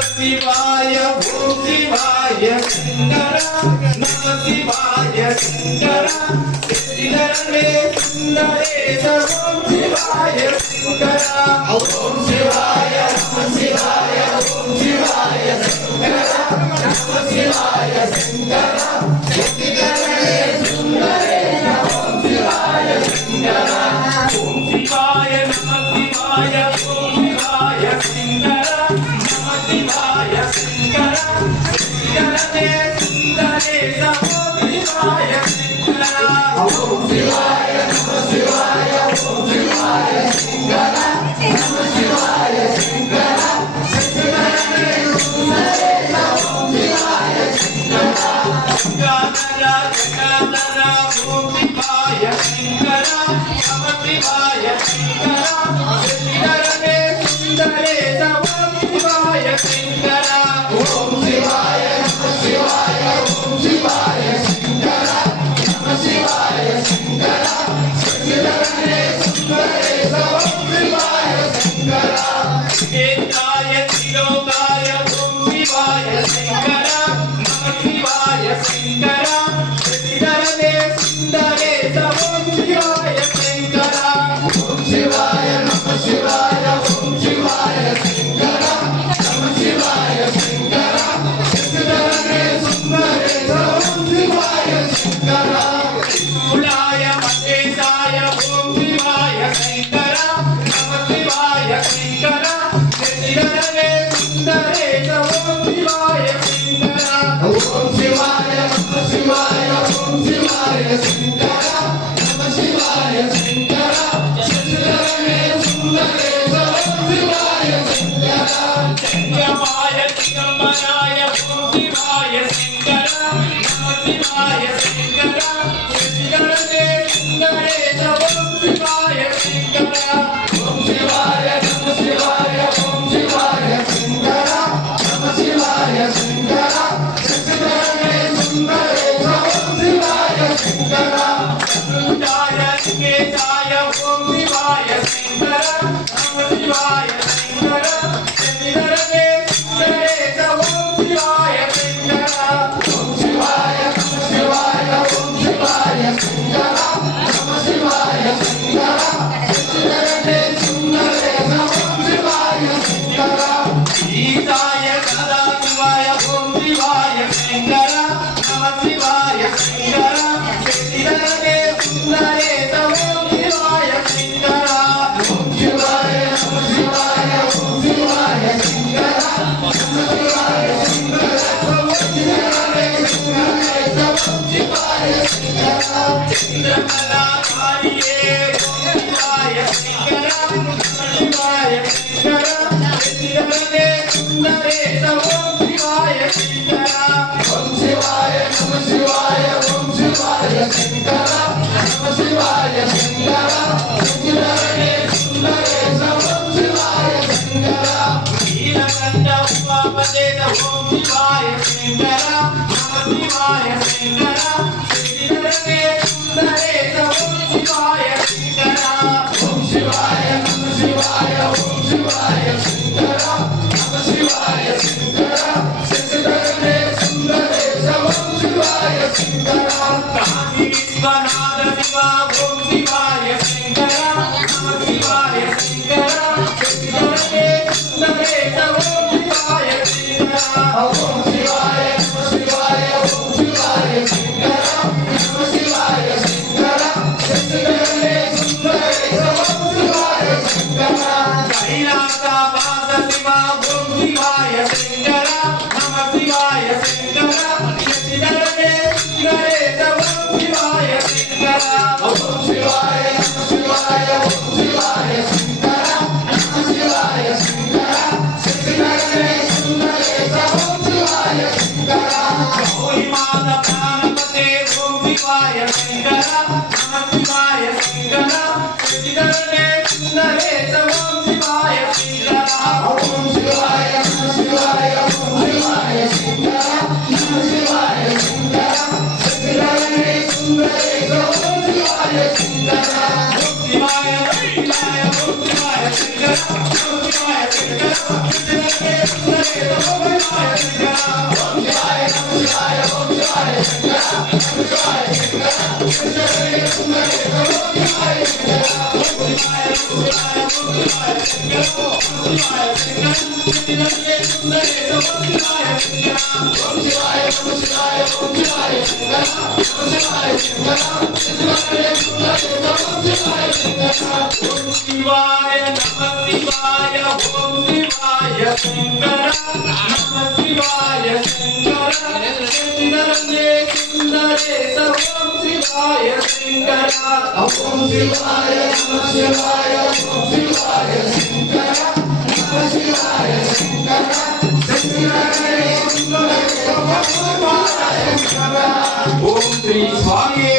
शिवाय ओम शिवाय शंकरा नमः शिवाय शंकरा श्रीधरणे सुंदरे ओम शिवाय शंकरा ओम शिवाय नमः शिवाय ओम शिवाय शंकरा नमः शिवाय शंकरा श्रीधरणे सुंदरे ओम शिवाय शंकरा ओम शिवाय नमः शिवाय ओम शिवाय शंकरा शिवाय शंकरा श्रीधरणे सुंदरे ओम शिवाय शंकरा ओम शिवाय नमः शिवाय ओम शिवाय शंकरा नमः शिवाय शंकरा श्रीधरणे सुंदरे ओम शिवाय शंकरा गंगाधरा गंगाधरा ओम शिवाय शंकरा नमः शिवाय शंकरा श्रीधरणे सुंदरे ओम शिवाय शंकरा ओम शिवाय नमः शिवाय ओम शिवाय शंकरा नमः शिवाय शंकरा श्रीधरणे सुंदरे ओम शिवाय शंकरा केताय तिलोकाय ओम शिवाय शंकरा नमः शिवाय शंकरा श्रीधरणे सुंदरे ओम शिवाय शंकरा ओम शिवाय नमः शिवाय ओम शिवाय शंकरा नमः शिवाय शंकरा श्रीधरणे सुंदरे ओम शिवाय शंकरा त्रिशूलाय महेशाय ओम शिवाय शंकरा नमः शिवाय शंकरा श्रीधरणे सुंदरे ओम शिवाय शंकरा ओम शिवाय नमः शिवाय ओम शिवाय शंकरा नमः शिवाय शंकरा श्रीधरणे सुंदरे ओम शिवाय शंकरा जंगमाय दिगंबराय ओम शिवाय शंकरा नमः शिवाय शंकरा श्रीधरणे सुंदरे ओम शिवाय शंकरा ओम शिवाय नमः शिवाय ओम शिवाय शंकरा नमः शिवाय शंकरा श्रीधरणे सुंदरे ओम शिवाय शंकरा अनंताय केशाय ओम शिवाय शंकरा नमः शिवाय शंकरा श्रीधरणे सुंदरे ओम शिवाय शंकरा ओम शिवाय नमः शिवाय ओम शिवाय शंकरा नमः शिवाय शंकरा श्रीधरणे सुंदरे ओम शिवाय शंकरा ईशाय सदाशिवाय ओम शिवाय शंकरा नमः शिवाय शंकरा श्रीधरणे सुंदरे ओम शिवाय शंकरा ओम शिवाय नमः शिवाय ओम शिवाय शंकरा नमः शिवाय शंकरा श्रीधरणे सुंदरे ओम शिवाय शंकरा चंद्रकला कारिये ओम शिवाय शंकरा नमः शिवाय शंकरा श्रीधरणे सुंदरे ओम शिवाय शंकरा ओम शिवाय नमः शिवाय ओम शिवाय शंकरा नमः शिवाय शंकरा श्रीधरणे सुंदरे ओम शिवाय शंकरा नीलकंठ उमापते ओम शिवाय शंकरा नमः शिवाय शंकरा श्रीधरणे सुंदरे ओम शिवाय शंकरा ओम शिवाय नमः शिवाय ओम शिवाय शंकरा नमः शिवाय शंकरा श्रीधरणे सुंदरे ओम शिवाय शंकरा काशी विश्वनाथ शिवा ओम शिवाय शंकरा नमः शिवाय शंकरा श्रीधरणे सुंदरे ओम शिवाय शंकरा ओम शिवाय नमः शिवाय ओम शिवाय शंकरा नमः शिवाय शंकरा श्रीधरणे सुंदरे ओम शिवाय शंकरा कैलासवास शिवा ओम शिवाय शंकरा नमः शिवाय शंकरा श्रीधरणे सुंदरे ओम शिवाय शंकरा ओम शिवाय नमः शिवाय ओम शिवाय शंकरा नमः शिवाय शंकरा श्रीधरणे सुंदरे ओम शिवाय शंकरा गौरी माता प्राणपते ओम शिवाय शंकरा नमः शिवाय शंकरा श्रीधरणे सुंदरे ओम शिवाय शंकरा ओम शिवाय नमः शिवाय शिवाय नमः शिवाय ओम शिवाय शंकर नमः शिवाय शंकर सुंदरे सुंदरे ओम शिवाय शंकर ओम शिवाय नमः शिवाय ओम शिवाय शंकर नमः शिवाय शंकर सुंदरे सुंदरे ओम शिवाय शंकर ओम श्री स्वामी